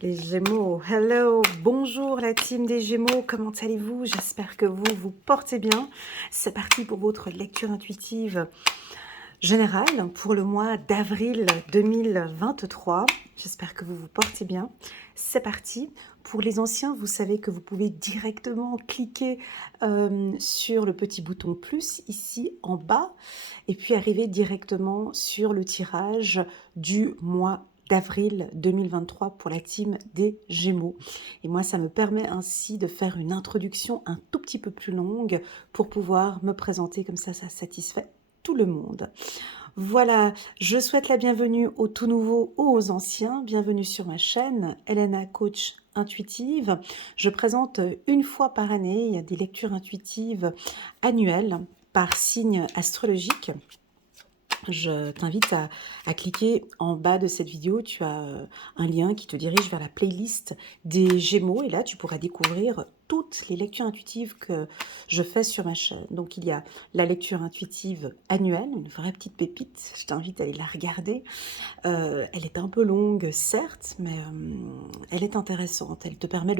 Les Gémeaux, hello, bonjour la team des Gémeaux, comment allez-vous? J'espère que vous vous portez bien. C'est parti pour votre lecture intuitive générale pour le mois d'avril 2023. J'espère que vous vous portez bien. C'est parti. Pour les anciens, vous savez que vous pouvez directement cliquer sur le petit bouton plus ici en bas et puis arriver directement sur le tirage du mois d'avril 2023 pour la team des Gémeaux. Et moi, ça me permet ainsi de faire une introduction un tout petit peu plus longue pour pouvoir me présenter comme ça satisfait tout le monde. Voilà, je souhaite la bienvenue aux tout nouveaux ou aux anciens. Bienvenue sur ma chaîne, Elena Coach Intuitive. Je présente une fois par année, il y a des lectures intuitives annuelles par signe astrologique. Je t'invite à cliquer en bas de cette vidéo. Tu as un lien qui te dirige vers la playlist des Gémeaux. Et là, tu pourras découvrir toutes les lectures intuitives que je fais sur ma chaîne. Donc, il y a la lecture intuitive annuelle, une vraie petite pépite. Je t'invite à aller la regarder. Elle est un peu longue, certes, mais elle est intéressante. Elle te permet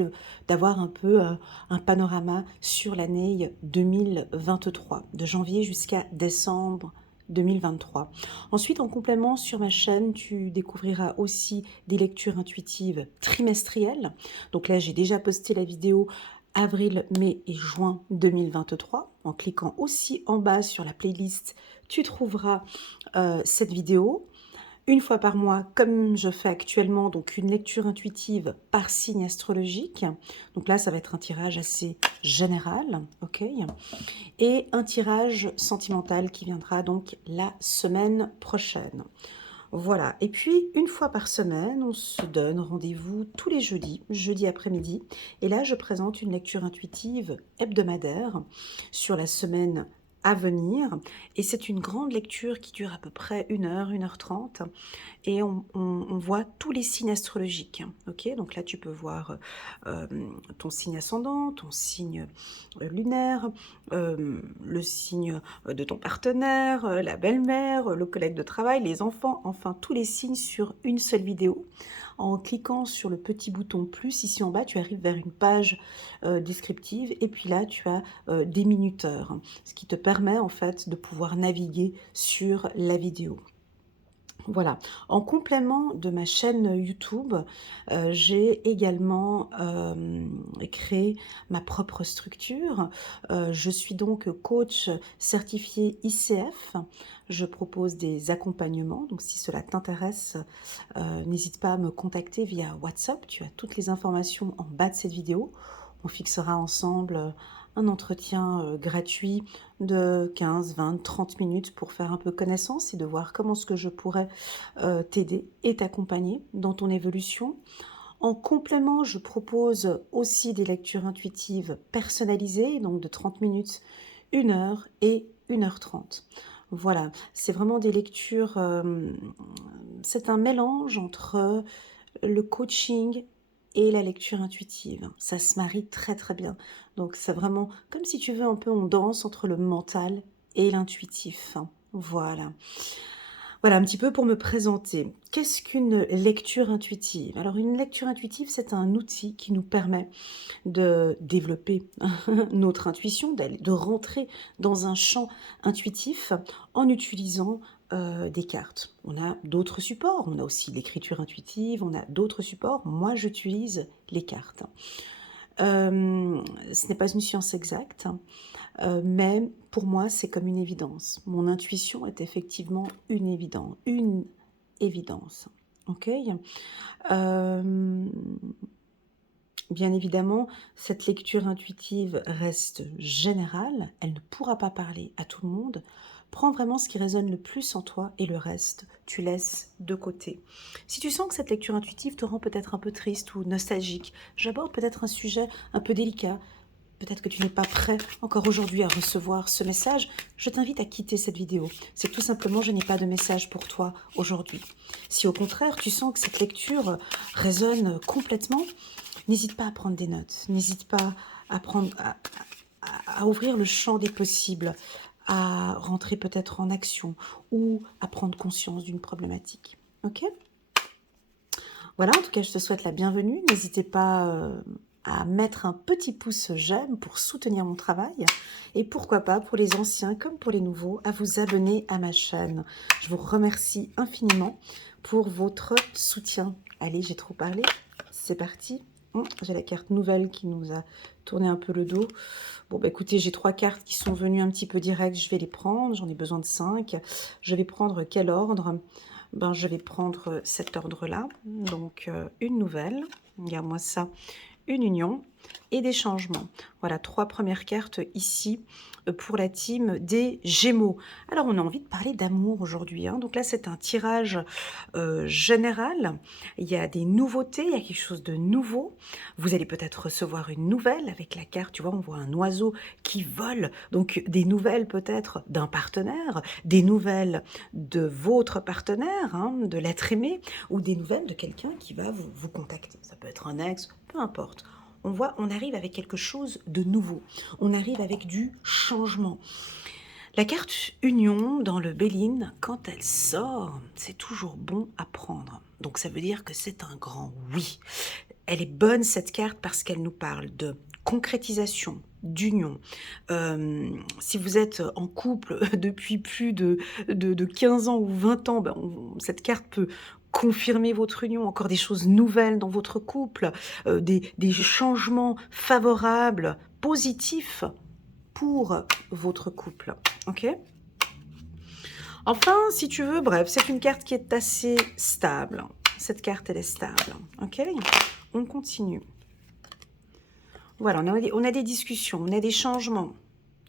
d'avoir un peu un panorama sur l'année 2023, de janvier jusqu'à décembre 2023. Ensuite, en complément, sur ma chaîne, tu découvriras aussi des lectures intuitives trimestrielles. Donc là, j'ai déjà posté la vidéo avril, mai et juin 2023. En cliquant aussi en bas sur la playlist, tu trouveras cette vidéo. Une fois par mois, comme je fais actuellement, donc une lecture intuitive par signe astrologique. Donc là, ça va être un tirage assez général, ok, et un tirage sentimental qui viendra donc la semaine prochaine. Voilà, et puis une fois par semaine, on se donne rendez-vous tous les jeudis, jeudi après-midi, et là je présente une lecture intuitive hebdomadaire sur la semaine à venir, et c'est une grande lecture qui dure à peu près 1 heure 30, et on voit tous les signes astrologiques. Ok, donc là tu peux voir ton signe ascendant, ton signe lunaire, le signe de ton partenaire, la belle-mère, le collègue de travail, les enfants, enfin tous les signes sur une seule vidéo. En cliquant sur le petit bouton plus ici en bas, tu arrives vers une page descriptive et puis là tu as des minuteurs, ce qui te permet en fait de pouvoir naviguer sur la vidéo. Voilà. En complément de ma chaîne YouTube, j'ai également créé ma propre structure. Je suis donc coach certifié ICF. Je propose des accompagnements. Donc si cela t'intéresse, n'hésite pas à me contacter via WhatsApp. Tu as toutes les informations en bas de cette vidéo. On fixera ensemble un entretien gratuit de 15, 20, 30 minutes pour faire un peu connaissance et de voir comment est-ce que je pourrais t'aider et t'accompagner dans ton évolution. En complément, je propose aussi des lectures intuitives personnalisées, donc de 30 minutes, 1 heure et 1 heure 30. Voilà, c'est vraiment des lectures, c'est un mélange entre le coaching et la lecture intuitive. Ça se marie très très bien. Donc c'est vraiment comme si tu veux un peu on danse entre le mental et l'intuitif. Voilà. Voilà un petit peu pour me présenter. Qu'est-ce qu'une lecture intuitive? Alors une lecture intuitive, c'est un outil qui nous permet de développer notre intuition, de rentrer dans un champ intuitif en utilisant des cartes. On a d'autres supports, on a aussi l'écriture intuitive, on a d'autres supports. Moi, j'utilise les cartes. Ce n'est pas une science exacte, mais pour moi, c'est comme une évidence. Mon intuition est effectivement une évidence. Ok. Bien évidemment, cette lecture intuitive reste générale, elle ne pourra pas parler à tout le monde. Prends vraiment ce qui résonne le plus en toi et le reste, tu laisses de côté. Si tu sens que cette lecture intuitive te rend peut-être un peu triste ou nostalgique, j'aborde peut-être un sujet un peu délicat, peut-être que tu n'es pas prêt encore aujourd'hui à recevoir ce message, je t'invite à quitter cette vidéo. C'est tout simplement, je n'ai pas de message pour toi aujourd'hui. Si au contraire, tu sens que cette lecture résonne complètement, n'hésite pas à prendre des notes, n'hésite pas à ouvrir le champ des possibles, à rentrer peut-être en action ou à prendre conscience d'une problématique. Ok ? Voilà, en tout cas, je te souhaite la bienvenue. N'hésitez pas à mettre un petit pouce j'aime pour soutenir mon travail. Et pourquoi pas, pour les anciens comme pour les nouveaux, à vous abonner à ma chaîne. Je vous remercie infiniment pour votre soutien. Allez, j'ai trop parlé. C'est parti. J'ai la carte nouvelle qui nous a tourné un peu le dos. Bon, bah écoutez, j'ai 3 cartes qui sont venues un petit peu direct. Je vais les prendre. J'en ai besoin de 5. Je vais prendre quel ordre? Ben, je vais prendre cet ordre-là. Donc, une nouvelle. Regarde-moi ça. Une union et des changements. Voilà, 3 premières cartes ici pour la team des Gémeaux. Alors, on a envie de parler d'amour aujourd'hui, hein. Donc là, c'est un tirage général. Il y a des nouveautés, il y a quelque chose de nouveau. Vous allez peut-être recevoir une nouvelle avec la carte. Tu vois, on voit un oiseau qui vole. Donc, des nouvelles peut-être d'un partenaire, des nouvelles de votre partenaire, hein, de l'être aimé, ou des nouvelles de quelqu'un qui va vous contacter. Ça peut être un ex, peu importe. On voit, on arrive avec quelque chose de nouveau. On arrive avec du changement. La carte Union dans le Béline, quand elle sort, c'est toujours bon à prendre. Donc ça veut dire que c'est un grand oui. Elle est bonne cette carte parce qu'elle nous parle de concrétisation, d'union. Si vous êtes en couple depuis plus de 15 ans ou 20 ans, ben cette carte peut confirmer votre union, encore des choses nouvelles dans votre couple, des changements favorables, positifs pour votre couple. Ok ? Enfin, si tu veux, bref, c'est une carte qui est assez stable. Cette carte, elle est stable. Ok ? On continue. Voilà, on a des discussions, on a des changements.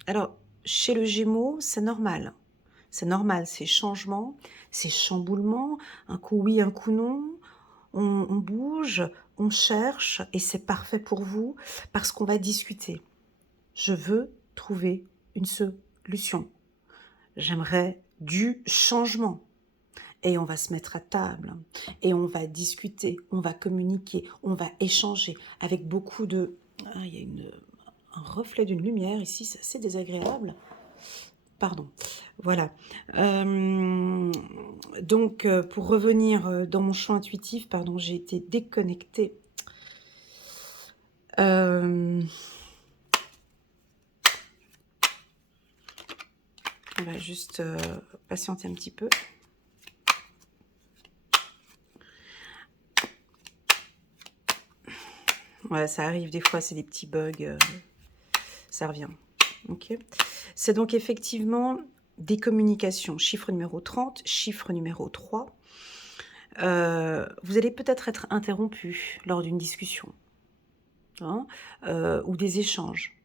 Alors, chez le Gémeaux, c'est normal. C'est normal, ces changements, ces chamboulements, un coup oui, un coup non. On bouge, on cherche, et c'est parfait pour vous, parce qu'on va discuter. Je veux trouver une solution. J'aimerais du changement. Et on va se mettre à table, et on va discuter, on va communiquer, on va échanger avec beaucoup de... Ah, il y a un reflet d'une lumière ici, c'est assez désagréable. Pardon. Voilà. Donc, pour revenir dans mon champ intuitif, pardon, j'ai été déconnectée. On va juste patienter un petit peu. Ouais, ça arrive des fois, c'est des petits bugs. Ça revient. Ok. C'est donc effectivement des communications. Chiffre numéro 30, chiffre numéro 3. Vous allez peut-être être interrompu lors d'une discussion, hein, ou des échanges.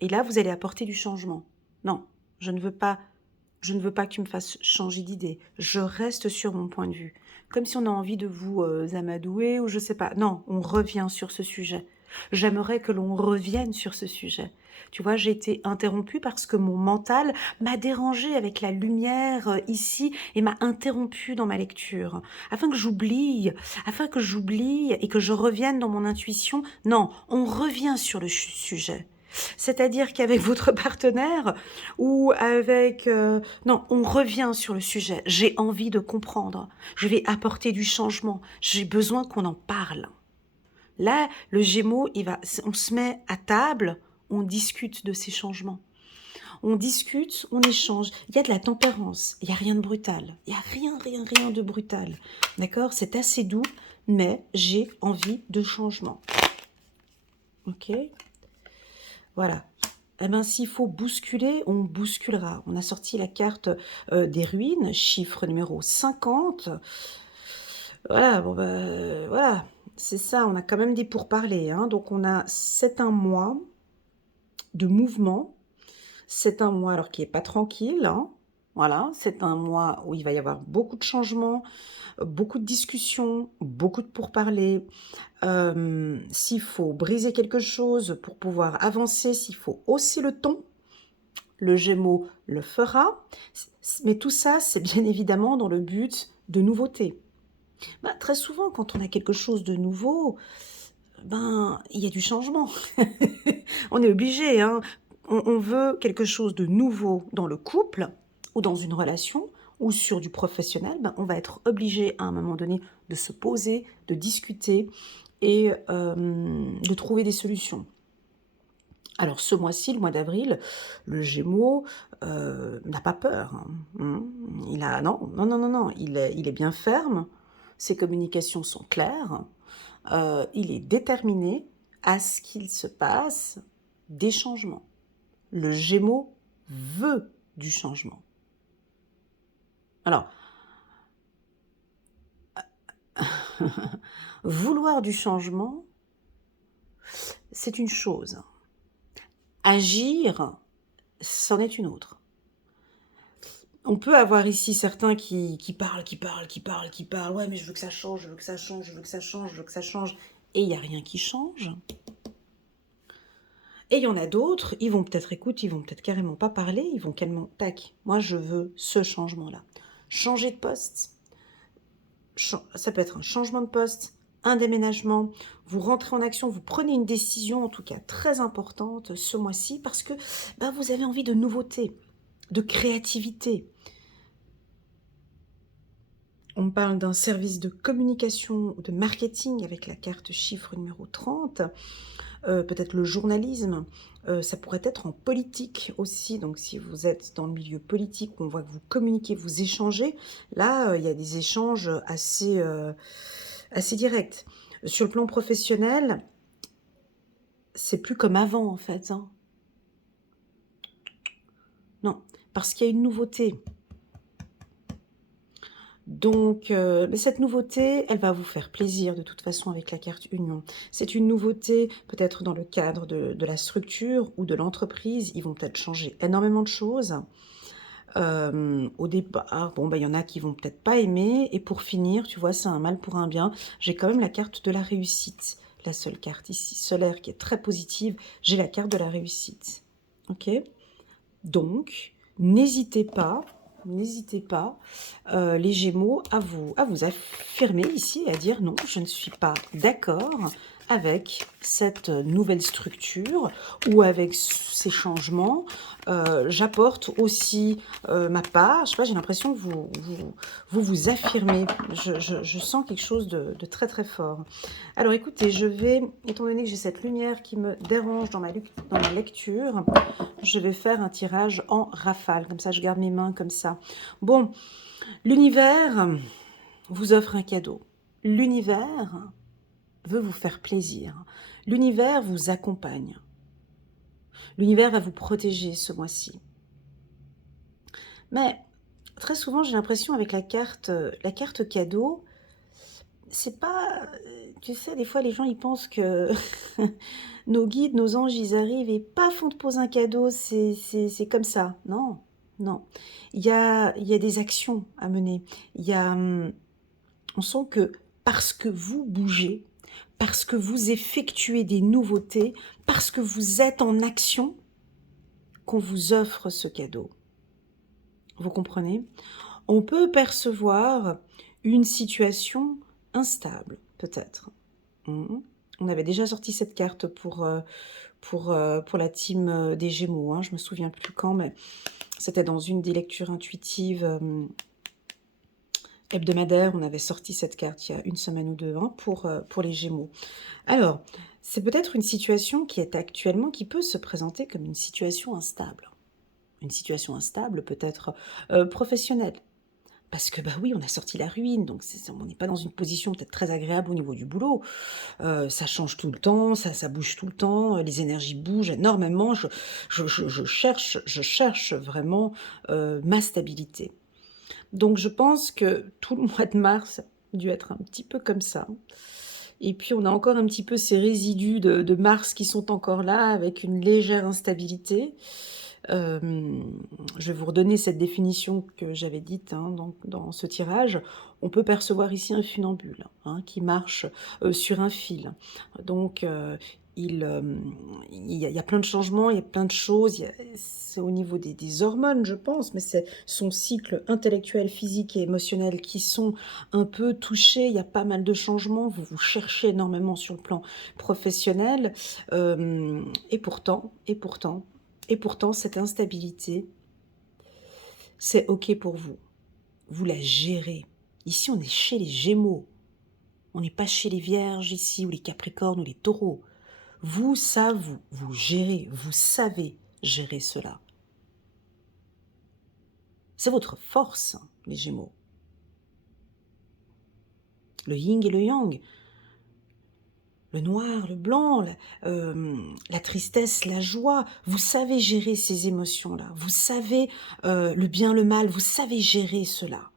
Et là, vous allez apporter du changement. Non, je ne veux pas que tu me fasses changer d'idée. Je reste sur mon point de vue. Comme si on a envie de vous amadouer ou je sais pas. Non, on revient sur ce sujet. J'aimerais que l'on revienne sur ce sujet. Tu vois, j'ai été interrompue parce que mon mental m'a dérangée avec la lumière ici et m'a interrompue dans ma lecture. Afin que j'oublie et que je revienne dans mon intuition. Non, on revient sur le sujet. C'est-à-dire qu'avec votre partenaire ou avec... non, on revient sur le sujet. J'ai envie de comprendre. Je vais apporter du changement. J'ai besoin qu'on en parle. Là, le Gémeaux, on se met à table, on discute de ces changements. On discute, on échange. Il y a de la tempérance, il n'y a rien de brutal. Il n'y a rien de brutal. D'accord? C'est assez doux, mais j'ai envie de changement. Ok? Voilà. Eh bien, s'il faut bousculer, on bousculera. On a sorti la carte des ruines, chiffre numéro 50. Voilà, bon ben, voilà. C'est ça, on a quand même des pourparlers, hein. Donc, c'est un mois de mouvement. C'est un mois, alors qui n'est pas tranquille, hein. Voilà, c'est un mois où il va y avoir beaucoup de changements, beaucoup de discussions, beaucoup de pourparlers. S'il faut briser quelque chose pour pouvoir avancer, s'il faut hausser le ton, le Gémeaux le fera. Mais tout ça, c'est bien évidemment dans le but de nouveauté. Bah, très souvent, quand on a quelque chose de nouveau, il y a du changement. On est obligé, hein. On veut quelque chose de nouveau dans le couple ou dans une relation. ou sur du professionnel, ben, on va être obligé à un moment donné de se poser, de discuter et de trouver des solutions. Alors ce mois-ci, le mois d'avril, le Gémeaux n'a pas peur, hein. Il a non, non, non, non, non, il est bien ferme, ses communications sont claires, il est déterminé à ce qu'il se passe des changements. Le Gémeaux veut du changement. Alors, vouloir du changement, c'est une chose. Agir, c'en est une autre. On peut avoir ici certains qui parlent, qui parlent, qui parlent, qui parlent. Ouais, mais je veux que ça change, je veux que ça change, je veux que ça change, je veux que ça change. Et il n'y a rien qui change. Et il y en a d'autres, ils vont peut-être écouter, ils vont peut-être carrément pas parler, ils vont carrément, tac, moi je veux ce changement-là. Changer de poste, ça peut être un changement de poste, un déménagement, vous rentrez en action, vous prenez une décision en tout cas très importante ce mois-ci parce que bah, vous avez envie de nouveauté, de créativité. On parle d'un service de communication ou de marketing avec la carte chiffre numéro 30, peut-être le journalisme, ça pourrait être en politique aussi, donc si vous êtes dans le milieu politique, on voit que vous communiquez, vous échangez, là, il y a des échanges assez directs. Sur le plan professionnel, c'est plus comme avant en fait, hein. Non, parce qu'il y a une nouveauté. Donc, mais cette nouveauté, elle va vous faire plaisir de toute façon avec la carte union. C'est une nouveauté peut-être dans le cadre de la structure ou de l'entreprise. Ils vont peut-être changer énormément de choses. Au départ, bon, bah, il y en a qui vont peut-être pas aimer. Et pour finir, tu vois, c'est un mal pour un bien. J'ai quand même la carte de la réussite. La seule carte ici, solaire, qui est très positive. J'ai la carte de la réussite. Ok? Donc, n'hésitez pas, les Gémeaux, à vous affirmer ici et à dire non, je ne suis pas d'accord avec cette nouvelle structure ou avec ces changements. J'apporte aussi ma part. Je sais pas, j'ai l'impression que vous affirmez. Je sens quelque chose de très très fort. Alors écoutez, je vais, étant donné que j'ai cette lumière qui me dérange dans ma lecture, je vais faire un tirage en rafale. Comme ça, je garde mes mains comme ça. Bon, l'univers vous offre un cadeau. L'univers veut vous faire plaisir. L'univers vous accompagne. L'univers va vous protéger ce mois-ci. Mais très souvent, j'ai l'impression avec la carte cadeau, c'est pas... Tu sais, des fois, les gens, ils pensent que nos guides, nos anges, ils arrivent et paf, on te pose un cadeau, c'est comme ça. Non, non. Il y a des actions à mener. On sent que parce que vous bougez, parce que vous effectuez des nouveautés, parce que vous êtes en action, qu'on vous offre ce cadeau. Vous comprenez? On peut percevoir une situation instable, peut-être. On avait déjà sorti cette carte pour la team des Gémeaux, hein, je me souviens plus quand, mais c'était dans une des lectures intuitives hebdomadaires. On avait sorti cette carte il y a une semaine ou deux, hein, pour les Gémeaux. Alors, c'est peut-être une situation qui est actuellement, qui peut se présenter comme une situation instable. Une situation instable peut-être professionnelle. Parce que, bah oui, on a sorti la ruine, donc on n'est pas dans une position peut-être très agréable au niveau du boulot. Ça change tout le temps, ça bouge tout le temps, les énergies bougent énormément. Je cherche vraiment ma stabilité. Donc je pense que tout le mois de mars a dû être un petit peu comme ça. Et puis on a encore un petit peu ces résidus de mars qui sont encore là, avec une légère instabilité. Je vais vous redonner cette définition que j'avais dite, hein, dans ce tirage. On peut percevoir ici un funambule, hein, qui marche sur un fil. Donc il y a plein de changements, il y a plein de choses. C'est au niveau des hormones, je pense, mais c'est son cycle intellectuel, physique et émotionnel qui sont un peu touchés. Il y a pas mal de changements. Vous cherchez énormément sur le plan professionnel. Et pourtant, cette instabilité, c'est OK pour vous. vous la gérez. Ici, on est chez les Gémeaux. On n'est pas chez les Vierges ici, ou les Capricornes, ou les Taureaux. Vous, ça, vous gérez, vous savez gérer cela. C'est votre force, les Gémeaux. Le yin et le yang, le noir, le blanc, la tristesse, la joie. Vous savez gérer ces émotions-là. Vous savez le bien, le mal. Vous savez gérer cela.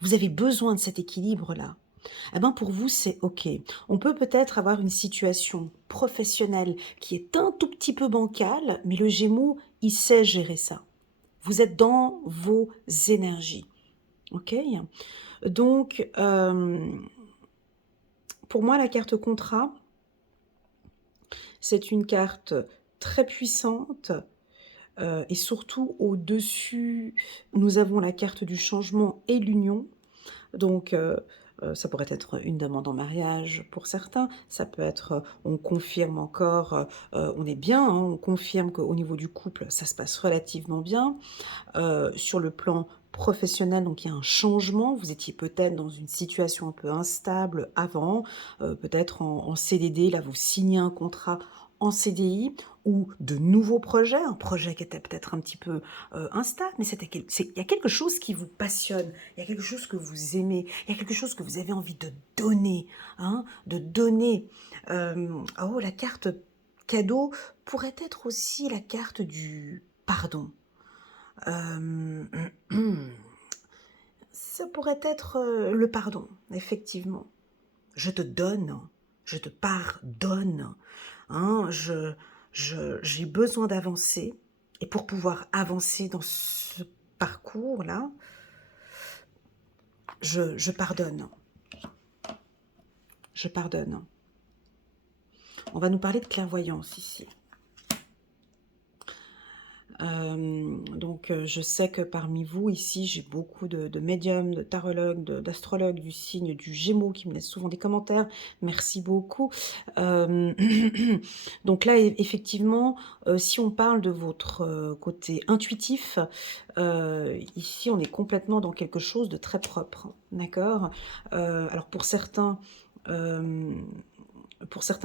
Vous avez besoin de cet équilibre-là. Eh ben pour vous, c'est OK. On peut peut-être avoir une situation professionnelle qui est un tout petit peu bancale, mais le Gémeaux, il sait gérer ça. Vous êtes dans vos énergies. OK? Donc, pour moi, la carte contrat, c'est une carte très puissante et surtout au-dessus, nous avons la carte du changement et l'union. Donc, ça pourrait être une demande en mariage pour certains, ça peut être, on confirme encore, on est bien, hein, on confirme qu'au niveau du couple, ça se passe relativement bien. Sur le plan professionnel, donc il y a un changement, vous étiez peut-être dans une situation un peu instable avant, peut-être en CDD, là vous signez un contrat en CDI ou de nouveaux projets, un projet qui était peut-être un petit peu instable, mais il y a quelque chose qui vous passionne, il y a quelque chose que vous aimez, il y a quelque chose que vous avez envie de donner, hein, de donner. Oh, la carte cadeau pourrait être aussi la carte du pardon. Euh, Ça pourrait être le pardon, effectivement. Je te donne, je te pardonne. Hein, j'ai besoin d'avancer. Et pour pouvoir avancer dans ce parcours-là, je pardonne. Je pardonne. On va nous parler de clairvoyance ici. Donc, je sais que parmi vous, ici, j'ai beaucoup de médiums, de tarologues, d'astrologues du signe du Gémeaux qui me laissent souvent des commentaires. Merci beaucoup. Euh, donc là, effectivement, si on parle de votre côté intuitif, ici, on est complètement dans quelque chose de très propre. D'accord. Alors, pour certains,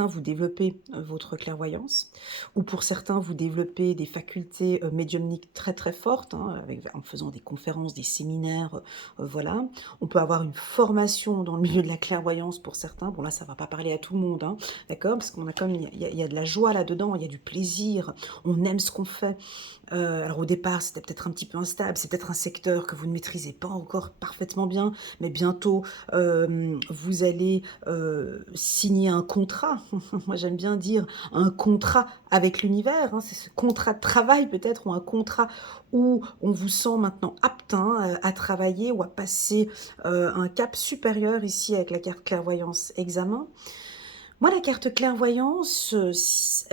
vous développez votre clairvoyance, ou pour certains, vous développez des facultés médiumniques très très fortes, hein, en faisant des conférences, des séminaires, voilà. On peut avoir une formation dans le milieu de la clairvoyance pour certains. Bon là, ça ne va pas parler à tout le monde, hein, d'accord, parce qu'on a comme il y a de la joie là-dedans, il y a du plaisir, on aime ce qu'on fait. Alors au départ, c'était peut-être un petit peu instable, c'est peut-être un secteur que vous ne maîtrisez pas encore parfaitement bien, mais bientôt, vous allez signer un contrat. Moi, j'aime bien dire un contrat avec l'univers. Hein, c'est ce contrat de travail peut-être, ou un contrat où on vous sent maintenant apte, hein, à travailler ou à passer un cap supérieur ici avec la carte clairvoyance examen. Moi, la carte clairvoyance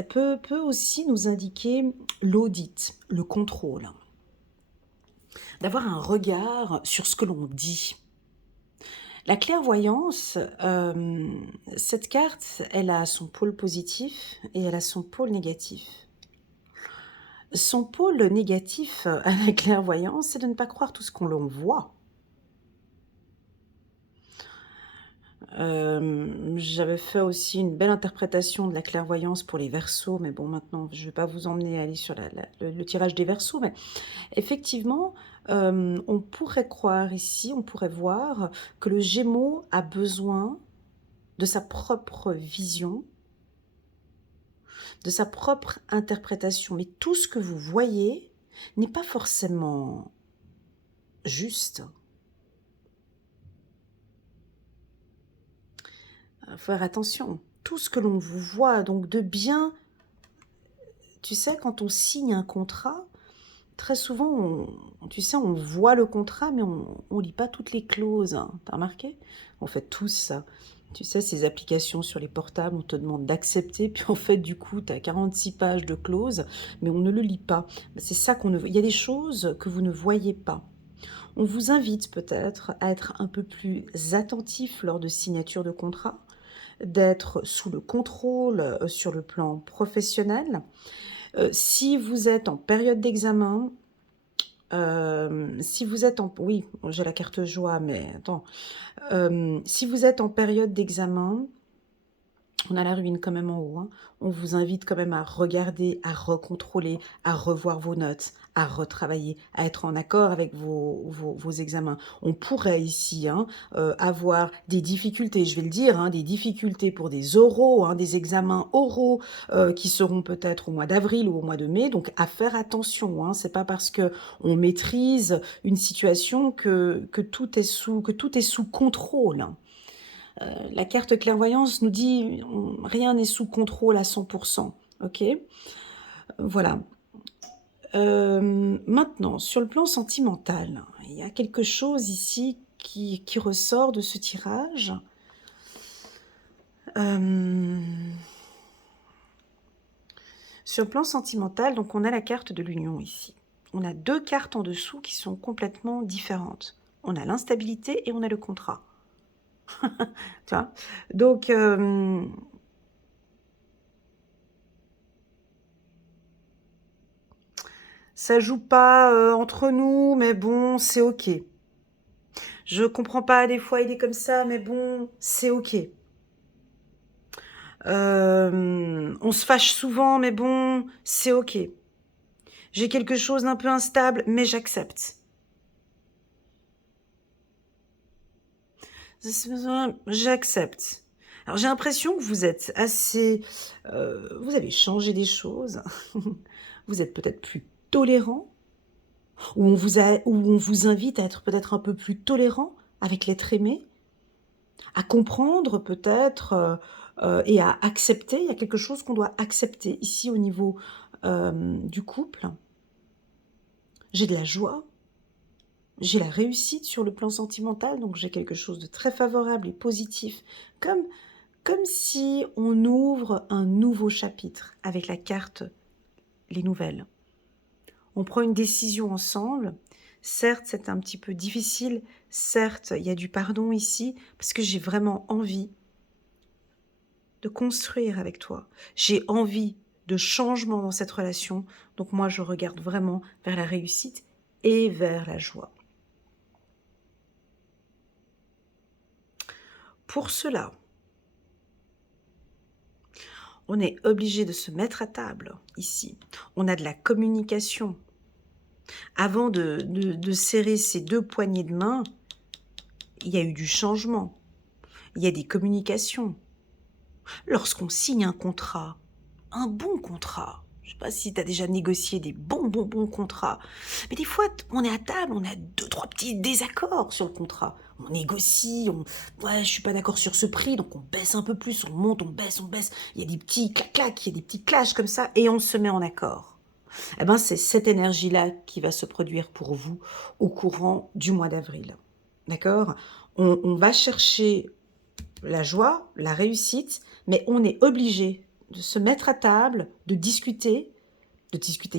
peut aussi nous indiquer l'audit, le contrôle, d'avoir un regard sur ce que l'on dit. La clairvoyance, cette carte, elle a son pôle positif et elle a son pôle négatif. Son pôle négatif à la clairvoyance, c'est de ne pas croire tout ce qu'on l'on voit. J'avais fait aussi une belle interprétation de la clairvoyance pour les Verseaux, mais bon, maintenant, je ne vais pas vous emmener à aller sur le tirage des Verseaux, mais effectivement, on pourrait croire ici, on pourrait voir que le Gémeaux a besoin de sa propre vision, de sa propre interprétation, mais tout ce que vous voyez n'est pas forcément juste. Il faut faire attention. Tout ce que l'on vous voit, donc de bien, tu sais, quand on signe un contrat, très souvent, on voit le contrat, mais on ne lit pas toutes les clauses. Hein. T'as remarqué? On fait tous ça. Tu sais, ces applications sur les portables, on te demande d'accepter, puis en fait, du coup, tu as 46 pages de clauses, mais on ne le lit pas. C'est ça qu'on ne voit. Il y a des choses que vous ne voyez pas. On vous invite peut-être à être un peu plus attentif lors de signature de contrat, d'être sous le contrôle sur le plan professionnel. Si vous êtes en période d'examen, Si vous êtes en... Oui, j'ai la carte joie, mais attends. Si vous êtes en période d'examen, on a la ruine quand même en haut, hein. On vous invite quand même à regarder, à recontrôler, à revoir vos notes, à retravailler, à être en accord avec vos examens. On pourrait ici avoir des difficultés, je vais le dire, des difficultés pour des oraux, des examens oraux qui seront peut-être au mois d'avril ou au mois de mai. Donc à faire attention, c'est pas parce que on maîtrise une situation que tout est sous contrôle. La carte clairvoyance nous dit rien n'est sous contrôle à 100%. Ok, voilà. Maintenant, sur le plan sentimental, il y a quelque chose ici qui ressort de ce tirage. Sur le plan sentimental, donc on a la carte de l'union ici. On a deux cartes en dessous qui sont complètement différentes. On a l'instabilité et on a le contrat. Tu vois? Donc, ça joue pas entre nous, mais bon, c'est ok. Je comprends pas, des fois il est comme ça, mais bon, c'est ok. On se fâche souvent, mais bon, c'est ok. J'ai quelque chose d'un peu instable, mais j'accepte. J'accepte. Alors j'ai l'impression que vous êtes assez... vous avez changé des choses. Vous êtes peut-être plus tolérant. Ou on vous invite à être peut-être un peu plus tolérant avec l'être aimé. À comprendre peut-être et à accepter. Il y a quelque chose qu'on doit accepter ici au niveau du couple. J'ai de la joie. J'ai la réussite sur le plan sentimental, donc j'ai quelque chose de très favorable et positif. Comme si on ouvre un nouveau chapitre avec la carte Les Nouvelles. On prend une décision ensemble. Certes, c'est un petit peu difficile. Certes, il y a du pardon ici, parce que j'ai vraiment envie de construire avec toi. J'ai envie de changement dans cette relation. Donc moi, je regarde vraiment vers la réussite et vers la joie. Pour cela, on est obligé de se mettre à table ici. On a de la communication. Avant de serrer ces deux poignées de main, il y a eu du changement. Il y a des communications. Lorsqu'on signe un contrat, un bon contrat, je ne sais pas si tu as déjà négocié des bons contrats, mais des fois, on est à table, on a 2-3 petits désaccords sur le contrat. On négocie, ouais, je ne suis pas d'accord sur ce prix, donc on baisse un peu plus, on monte, on baisse. Il y a des petits clac-clac, il y a des petits clashs comme ça, et on se met en accord. Eh ben, c'est cette énergie-là qui va se produire pour vous au courant du mois d'avril. D'accord ? On va chercher la joie, la réussite, mais on est obligé de se mettre à table, de discuter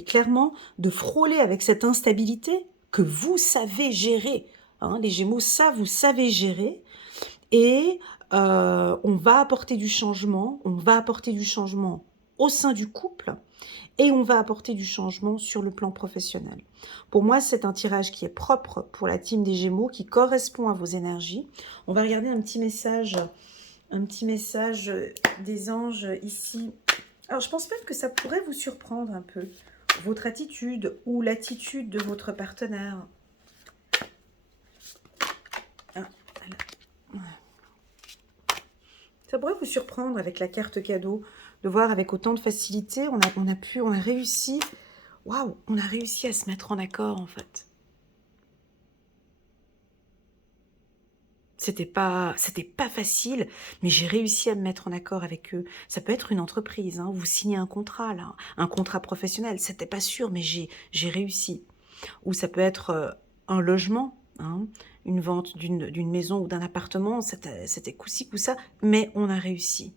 clairement, de frôler avec cette instabilité que vous savez gérer. Les Gémeaux, ça, vous savez gérer. Et on va apporter du changement. On va apporter du changement au sein du couple. Et on va apporter du changement sur le plan professionnel. Pour moi, c'est un tirage qui est propre pour la team des Gémeaux, qui correspond à vos énergies. On va regarder un petit message des anges ici. Alors, je pense même que ça pourrait vous surprendre un peu, votre attitude ou l'attitude de votre partenaire. Ça pourrait vous surprendre avec la carte cadeau, de voir avec autant de facilité, on a réussi. Waouh, on a réussi à se mettre en accord en fait. C'était pas facile, mais j'ai réussi à me mettre en accord avec eux. Ça peut être une entreprise, vous signez un contrat là, un contrat professionnel. C'était pas sûr, mais j'ai réussi. Ou ça peut être un logement, une vente d'une maison ou d'un appartement. C'était coup-ci, coup-ça, mais on a réussi.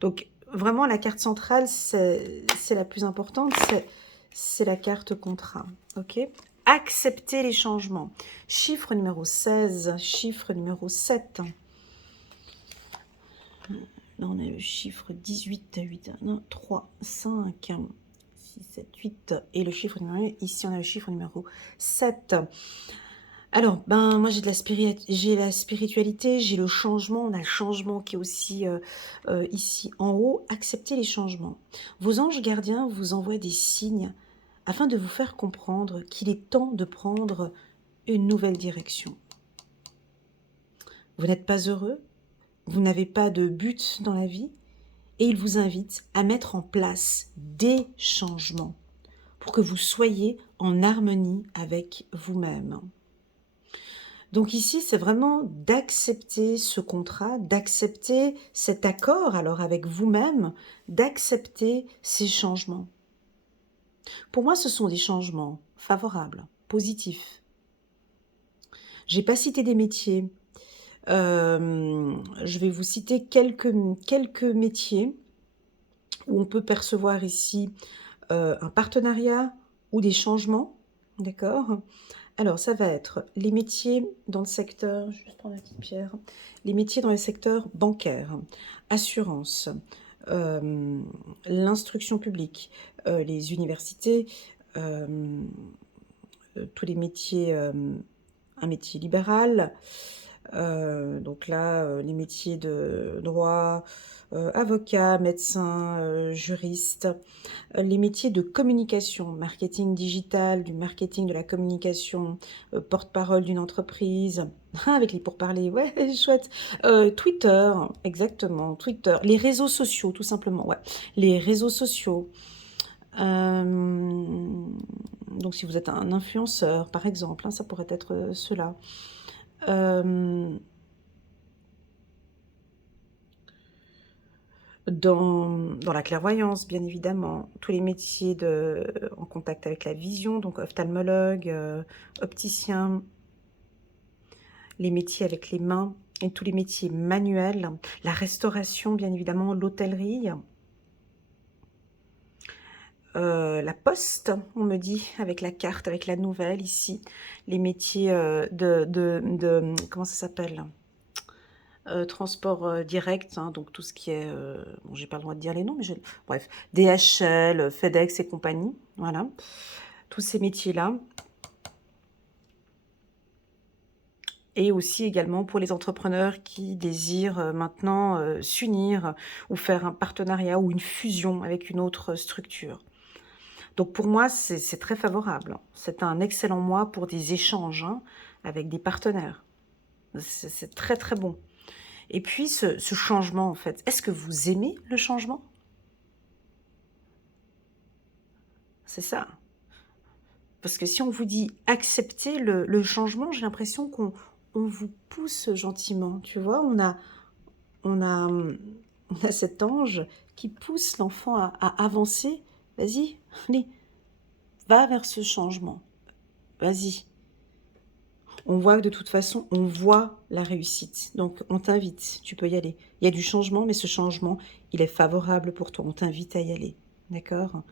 Donc vraiment, la carte centrale, c'est la plus importante, c'est la carte contrat, ok ? Accepter les changements. Chiffre numéro 16, chiffre numéro 7. Là, on a le chiffre 18, 8, 1, 3, 5, 6, 7, 8 et le chiffre numéro 1. Ici, on a le chiffre numéro 7. Alors, ben, moi, j'ai la spiritualité, j'ai le changement. On a le changement qui est aussi ici en haut. Acceptez les changements. Vos anges gardiens vous envoient des signes afin de vous faire comprendre qu'il est temps de prendre une nouvelle direction. Vous n'êtes pas heureux, vous n'avez pas de but dans la vie, et il vous invite à mettre en place des changements pour que vous soyez en harmonie avec vous-même. Donc ici, c'est vraiment d'accepter ce contrat, d'accepter cet accord alors avec vous-même, d'accepter ces changements. Pour moi, ce sont des changements favorables, positifs. J'ai pas cité des métiers. Je vais vous citer quelques métiers où on peut percevoir ici un partenariat ou des changements, d'accord? Alors, ça va être les métiers dans le secteur, je vais juste prendre la petite pierre, les métiers dans le secteur bancaire, assurance, l'instruction publique, les universités, tous les métiers, un métier libéral, donc là, les métiers de droit, avocat, médecin, juriste, les métiers de communication, marketing digital, du marketing de la communication, porte-parole d'une entreprise, avec les pourparlers, ouais, chouette. Twitter, exactement, Twitter. Les réseaux sociaux, tout simplement, ouais. Les réseaux sociaux. Donc si vous êtes un influenceur, par exemple, hein, ça pourrait être cela. Dans la clairvoyance, bien évidemment, tous les métiers en contact avec la vision, donc ophtalmologue, opticien, les métiers avec les mains et tous les métiers manuels, la restauration, bien évidemment, l'hôtellerie, la poste, on me dit, avec la carte, avec la nouvelle ici, les métiers comment ça s'appelle, transport direct, hein, donc tout ce qui est, bon, j'ai pas le droit de dire les noms, mais bref, DHL, FedEx et compagnie, voilà, tous ces métiers-là. Et aussi également pour les entrepreneurs qui désirent maintenant s'unir ou faire un partenariat ou une fusion avec une autre structure. Donc pour moi, c'est très favorable. C'est un excellent mois pour des échanges hein, avec des partenaires. C'est très très bon. Et puis ce changement, en fait, est-ce que vous aimez le changement? C'est ça. Parce que si on vous dit accepter le changement, j'ai l'impression qu'on vous pousse gentiment. Tu vois, on a cet ange qui pousse l'enfant à avancer. Vas-y, allez, va vers ce changement. Vas-y. On voit que de toute façon, on voit la réussite. Donc, on t'invite, tu peux y aller. Il y a du changement, mais ce changement, il est favorable pour toi. On t'invite à y aller. D'accord ?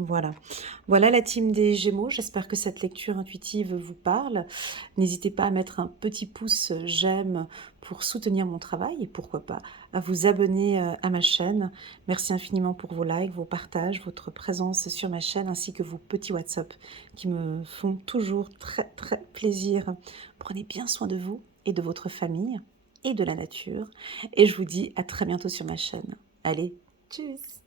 Voilà. Voilà la team des Gémeaux. J'espère que cette lecture intuitive vous parle. N'hésitez pas à mettre un petit pouce j'aime pour soutenir mon travail et pourquoi pas à vous abonner à ma chaîne. Merci infiniment pour vos likes, vos partages, votre présence sur ma chaîne ainsi que vos petits WhatsApp qui me font toujours très très plaisir. Prenez bien soin de vous et de votre famille et de la nature. Et je vous dis à très bientôt sur ma chaîne. Allez, tchuss!